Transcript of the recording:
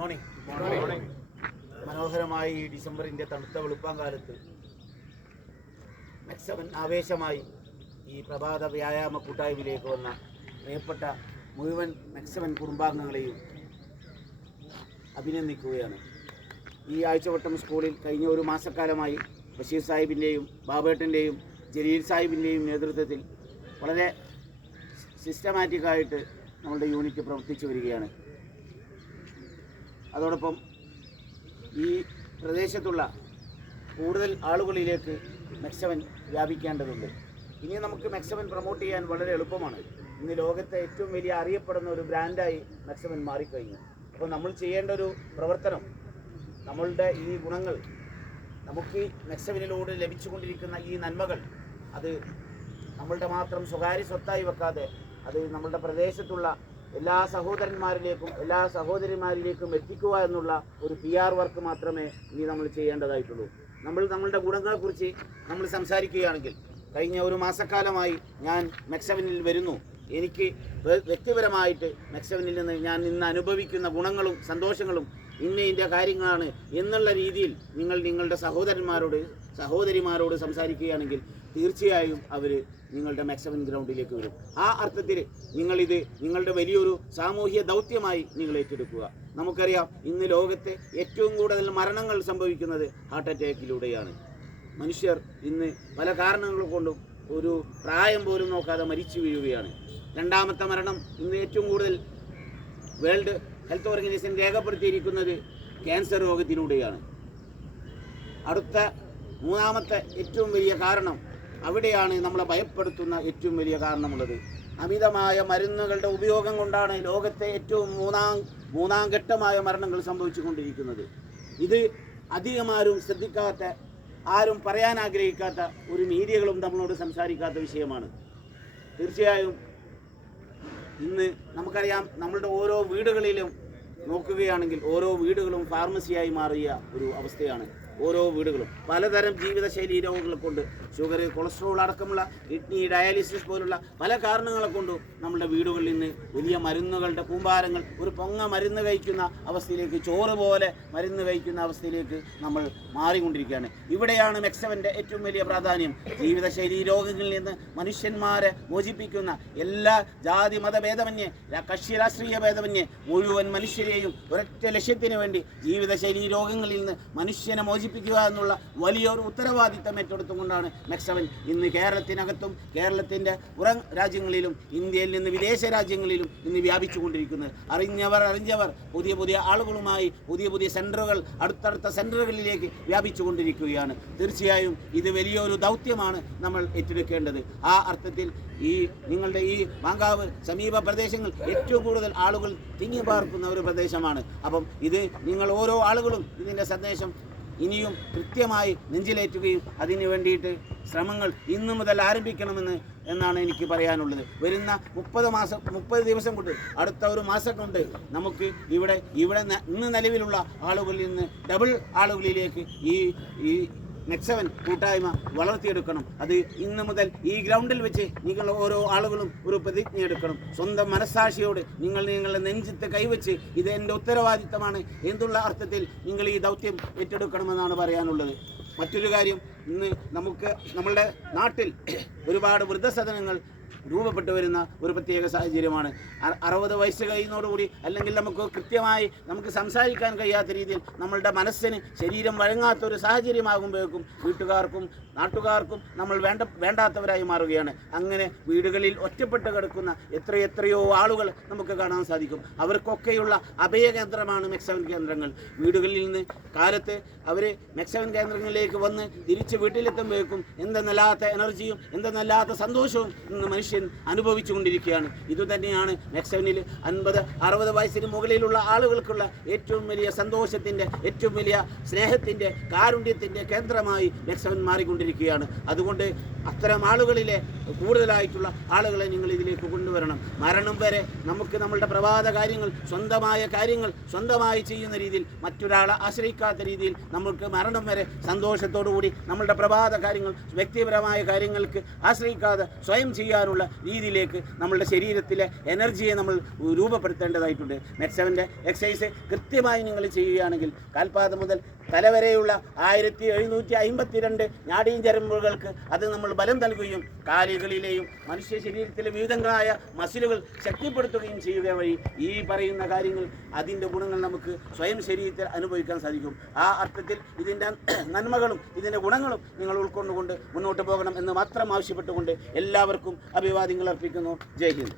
Morning. മനോഹരമായി ഈ ഡിസംബറിൻ്റെ തണുത്ത വെളുപ്പാങ്കാലത്ത് മെക്സവൻ ആവേശമായി ഈ പ്രഭാത വ്യായാമ കൂട്ടായ്മയിലേക്ക് വന്ന പ്രിയപ്പെട്ട മുഴുവൻ മെക്സവൻ കുടുംബാംഗങ്ങളെയും അഭിനന്ദിക്കുകയാണ്. ഈ ആഴ്ചവട്ടം സ്കൂളിൽ കഴിഞ്ഞ ഒരു മാസക്കാലമായി ബഷീർ സാഹിബിൻ്റെയും ബാബേട്ടൻ്റെയും ജലീൽ സാഹിബിൻ്റെയും നേതൃത്വത്തിൽ വളരെ സിസ്റ്റമാറ്റിക്കായിട്ട് നമ്മളുടെ യൂണിറ്റ് പ്രവർത്തിച്ചു വരികയാണ്. അതോടൊപ്പം ഈ പ്രദേശത്തുള്ള കൂടുതൽ ആളുകളിലേക്ക് മെക്സവൻ വ്യാപിക്കേണ്ടതുണ്ട്. ഇനി നമുക്ക് മെക്സവൻ പ്രൊമോട്ട് ചെയ്യാൻ വളരെ എളുപ്പമാണ്. ഇന്ന് ലോകത്തെ ഏറ്റവും വലിയ അറിയപ്പെടുന്ന ഒരു ബ്രാൻഡായി മെക്സവൻ മാറിക്കഴിഞ്ഞു. അപ്പോൾ നമ്മൾ ചെയ്യേണ്ട ഒരു പ്രവർത്തനം, നമ്മളുടെ ഈ ഗുണങ്ങൾ, നമുക്ക് മെക്സവനിലൂടെ ലഭിച്ചുകൊണ്ടിരിക്കുന്ന ഈ നന്മകൾ, അത് നമ്മളുടെ മാത്രം സ്വകാര്യ സ്വത്തായി വെക്കാതെ അത് നമ്മളുടെ പ്രദേശത്തുള്ള എല്ലാ സഹോദരന്മാരിലേക്കും എല്ലാ സഹോദരിമാരിലേക്കും എത്തിക്കുക എന്നുള്ള ഒരു PR വർക്ക് മാത്രമേ ഇനി നമ്മൾ ചെയ്യേണ്ടതായിട്ടുള്ളൂ. നമ്മളുടെ ഗുണങ്ങളെക്കുറിച്ച് നമ്മൾ സംസാരിക്കുകയാണെങ്കിൽ, കഴിഞ്ഞ ഒരു മാസക്കാലമായി ഞാൻ മെക്സവനിൽ വരുന്നു. എനിക്ക് വ്യക്തിപരമായിട്ട് മെക്സവനിൽ നിന്ന് ഞാൻ ഇന്ന് അനുഭവിക്കുന്ന ഗുണങ്ങളും സന്തോഷങ്ങളും ഇന്ന കാര്യങ്ങളാണ് എന്നുള്ള രീതിയിൽ നിങ്ങളുടെ സഹോദരിമാരോട് സംസാരിക്കുകയാണെങ്കിൽ തീർച്ചയായും അവർ നിങ്ങളുടെ മെക്സവൻ ഗ്രൗണ്ടിലേക്ക് വരും. ആ അർത്ഥത്തിൽ നിങ്ങളിത് നിങ്ങളുടെ വലിയൊരു സാമൂഹ്യ ദൗത്യമായി നിങ്ങൾ ഏറ്റെടുക്കുക. നമുക്കറിയാം, ഇന്ന് ലോകത്തെ ഏറ്റവും കൂടുതൽ മരണങ്ങൾ സംഭവിക്കുന്നത് ഹാർട്ട് അറ്റാക്കിലൂടെയാണ്. മനുഷ്യർ ഇന്ന് പല കാരണങ്ങൾ കൊണ്ടും ഒരു പ്രായം പോലും നോക്കാതെ മരിച്ചു വീഴുകയാണ്. രണ്ടാമത്തെ മരണം ഇന്ന് ഏറ്റവും കൂടുതൽ വേൾഡ് ഹെൽത്ത് ഓർഗനൈസേഷൻ രേഖപ്പെടുത്തിയിരിക്കുന്നത് ക്യാൻസർ രോഗത്തിലൂടെയാണ്. അടുത്ത മൂന്നാമത്തെ ഏറ്റവും വലിയ കാരണം, അവിടെയാണ് നമ്മളെ ഭയപ്പെടുത്തുന്ന ഏറ്റവും വലിയ കാരണമുള്ളത്. അമിതമായ മരുന്നുകളുടെ ഉപയോഗം കൊണ്ടാണ് ലോകത്തെ ഏറ്റവും മൂന്നാം ഘട്ടമായ മരണങ്ങൾ സംഭവിച്ചു കൊണ്ടിരിക്കുന്നത്. ഇത് അധികമാരും ശ്രദ്ധിക്കാത്ത, ആരും പറയാൻ ആഗ്രഹിക്കാത്ത, ഒരു മീഡിയകളും നമ്മളോട് സംസാരിക്കാത്ത വിഷയമാണ്. തീർച്ചയായും ഇന്ന് നമുക്കറിയാം, നമ്മളുടെ ഓരോ വീടുകളിലും നോക്കുകയാണെങ്കിൽ ഓരോ വീടുകളും ഫാർമസിയായി മാറിയ ഒരു അവസ്ഥയാണ്. ഓരോ വീടുകളും പലതരം ജീവിതശൈലി രോഗങ്ങളെ കൊണ്ട്, ഷുഗർ, കൊളസ്ട്രോൾ അടക്കമുള്ള കിഡ്നി ഡയാലിസിസ് പോലുള്ള പല കാരണങ്ങളെ കൊണ്ടും നമ്മുടെ വീടുകളിൽ നിന്ന് വലിയ മരുന്നുകളുടെ കൂമ്പാരങ്ങൾ, ഒരു പൊങ്ങ മരുന്ന് കഴിക്കുന്ന അവസ്ഥയിലേക്ക്, ചോറ് പോലെ മരുന്ന് കഴിക്കുന്ന അവസ്ഥയിലേക്ക് നമ്മൾ മാറിക്കൊണ്ടിരിക്കുകയാണ്. ഇവിടെയാണ് മെക്സവൻ്റെ ഏറ്റവും വലിയ പ്രാധാന്യം. ജീവിതശൈലി രോഗങ്ങളിൽ നിന്ന് മനുഷ്യന്മാരെ മോചിപ്പിക്കുന്ന, എല്ലാ ജാതി മതഭേദമന്യേ, കക്ഷി രാഷ്ട്രീയ ഭേദമന്യേ മുഴുവൻ മനുഷ്യരെയും ഒരൊറ്റ ലക്ഷ്യത്തിന് വേണ്ടി ജീവിതശൈലി രോഗങ്ങളിൽ നിന്ന് മനുഷ്യനെ മോചിപ്പിക്കുക എന്നുള്ള വലിയൊരു ഉത്തരവാദിത്തം ഏറ്റെടുത്തുകൊണ്ടാണ് മെക്സവൻ ഇന്ന് കേരളത്തിനകത്തും കേരളത്തിൻ്റെ പുറം രാജ്യങ്ങളിലും ഇന്ത്യയിൽ നിന്ന് വിദേശ രാജ്യങ്ങളിലും ഇന്ന് വ്യാപിച്ചുകൊണ്ടിരിക്കുന്നത്. അറിഞ്ഞവർ പുതിയ ആളുകളുമായി പുതിയ സെൻറ്ററുകൾ, അടുത്തടുത്ത സെൻറ്ററുകളിലേക്ക് വ്യാപിച്ചുകൊണ്ടിരിക്കുകയാണ്. തീർച്ചയായും ഇത് വലിയൊരു ദൗത്യമാണ് നമ്മൾ ഏറ്റെടുക്കേണ്ടത്. ആ അർത്ഥത്തിൽ നിങ്ങളുടെ ഈ മാങ്കാവ് സമീപ പ്രദേശങ്ങൾ ഏറ്റവും കൂടുതൽ ആളുകൾ തിങ്ങി പാർക്കുന്ന ഒരു പ്രദേശമാണ്. അപ്പം ഇത് നിങ്ങൾ ഓരോ ആളുകളും ഇതിൻ്റെ സന്ദേശം ഇനിയും കൃത്യമായി നെഞ്ചിലേറ്റുകയും അതിനു വേണ്ടിയിട്ട് ശ്രമങ്ങൾ ഇന്നു മുതൽ എന്നാണ് എനിക്ക് പറയാനുള്ളത്. വരുന്ന 30 ദിവസം കൊണ്ട്, അടുത്ത ഒരു മാസം കൊണ്ട് നമുക്ക് ഇവിടെ ഇന്ന് നിലവിലുള്ള ആളുകളിൽ നിന്ന് ഡബിൾ ആളുകളിലേക്ക് ഈ മെക്സവൻ കൂട്ടായ്മ വളർത്തിയെടുക്കണം. അത് ഇന്ന് മുതൽ ഈ ഗ്രൗണ്ടിൽ വെച്ച് നിങ്ങൾ ഓരോ ആളുകളും ഒരു പ്രതിജ്ഞ എടുക്കണം. സ്വന്തം മനസ്സാക്ഷിയോട് നിങ്ങളുടെ നെഞ്ചത്ത് കൈവച്ച് ഇത് എൻ്റെ ഉത്തരവാദിത്തമാണ് എന്നുള്ള അർത്ഥത്തിൽ നിങ്ങൾ ഈ ദൗത്യം ഏറ്റെടുക്കണമെന്നാണ് പറയാനുള്ളത്. മറ്റൊരു കാര്യം, ഇന്ന് നമ്മളുടെ നാട്ടിൽ ഒരുപാട് വൃദ്ധസദനങ്ങൾ രൂപപ്പെട്ടു വരുന്ന ഒരു പ്രത്യേക സാഹചര്യമാണ്. 60 വയസ്സ് കഴിയുന്നതോടുകൂടി, അല്ലെങ്കിൽ കൃത്യമായി നമുക്ക് സംസാരിക്കാൻ കഴിയാത്ത രീതിയിൽ നമ്മളുടെ മനസ്സിന് ശരീരം വഴങ്ങാത്തൊരു സാഹചര്യമാകുമ്പോഴേക്കും വീട്ടുകാർക്കും നാട്ടുകാർക്കും നമ്മൾ വേണ്ടാത്തവരായി മാറുകയാണ്. അങ്ങനെ വീടുകളിൽ ഒറ്റപ്പെട്ട് കിടക്കുന്ന എത്രയോ ആളുകൾ നമുക്ക് കാണാൻ സാധിക്കും. അവർക്കൊക്കെയുള്ള അഭയകേന്ദ്രമാണ് മെക്സവൻ കേന്ദ്രങ്ങൾ. വീടുകളിൽ നിന്ന് കാലത്ത് അവർ മെക്സവൻ കേന്ദ്രങ്ങളിലേക്ക് വന്ന് തിരിച്ച് വീട്ടിലെത്തുമ്പോഴേക്കും എന്തെന്നല്ലാത്ത എനർജിയും എന്തെന്നല്ലാത്ത സന്തോഷവും ഇന്ന് മനുഷ്യൻ അനുഭവിച്ചു കൊണ്ടിരിക്കുകയാണ്. ഇതുതന്നെയാണ് മെക്സവനിൽ 50-60 വയസ്സിന് മുകളിലുള്ള ആളുകൾക്കുള്ള ഏറ്റവും വലിയ സന്തോഷത്തിൻ്റെ, ഏറ്റവും വലിയ സ്നേഹത്തിൻ്റെ, കാരുണ്യത്തിൻ്റെ കേന്ദ്രമായി മെക്സവൻ മാറിക്കൊണ്ടിരിക്കുകയാണ്. അതുകൊണ്ട് അത്തരം ആളുകളിലെ കൂടുതലായിട്ടുള്ള ആളുകളെ നിങ്ങൾ ഇതിലേക്ക് കൊണ്ടുവരണം. മരണം വരെ നമുക്ക് നമ്മളുടെ പ്രഭാത കാര്യങ്ങൾ സ്വന്തമായ കാര്യങ്ങൾ സ്വന്തമായി ചെയ്യുന്ന രീതിയിൽ, മറ്റൊരാളെ ആശ്രയിക്കാത്ത രീതിയിൽ നമുക്ക് മരണം വരെ സന്തോഷത്തോടു കൂടി നമ്മളുടെ പ്രഭാത കാര്യങ്ങൾ വ്യക്തിപരമായ കാര്യങ്ങൾക്ക് ആശ്രയിക്കാതെ സ്വയം ചെയ്യാനുള്ള രീതിയിലേക്ക് നമ്മളുടെ ശരീരത്തിലെ എനർജിയെ നമ്മൾ രൂപപ്പെടുത്തേണ്ടതായിട്ടുണ്ട്. മെക്സവൻ്റെ എക്സസൈസ് കൃത്യമായി നിങ്ങൾ ചെയ്യുകയാണെങ്കിൽ കാൽപാദം മുതൽ തലവരെയുള്ള 1752 നാഡീഞരമ്പുകൾക്ക് അത് നമ്മൾ ബലം നൽകുകയും കാലുകളിലെയും മനുഷ്യ ശരീരത്തിലെ വിവിധങ്ങളായ മസിലുകൾ ശക്തിപ്പെടുത്തുകയും ചെയ്യുക വഴി ഈ പറയുന്ന കാര്യങ്ങൾ അതിൻ്റെ ഗുണങ്ങൾ നമുക്ക് സ്വയം ശരീരത്തിൽ അനുഭവിക്കാൻ സാധിക്കും. ആ അർത്ഥത്തിൽ ഇതിൻ്റെ നന്മകളും ഇതിൻ്റെ ഗുണങ്ങളും നിങ്ങൾ ഉൾക്കൊണ്ടുകൊണ്ട് മുന്നോട്ട് പോകണം എന്ന് മാത്രം ആവശ്യപ്പെട്ടുകൊണ്ട് എല്ലാവർക്കും അഭിവാദ്യങ്ങൾ അർപ്പിക്കുന്നു. ജയ് ഹിന്ദ്.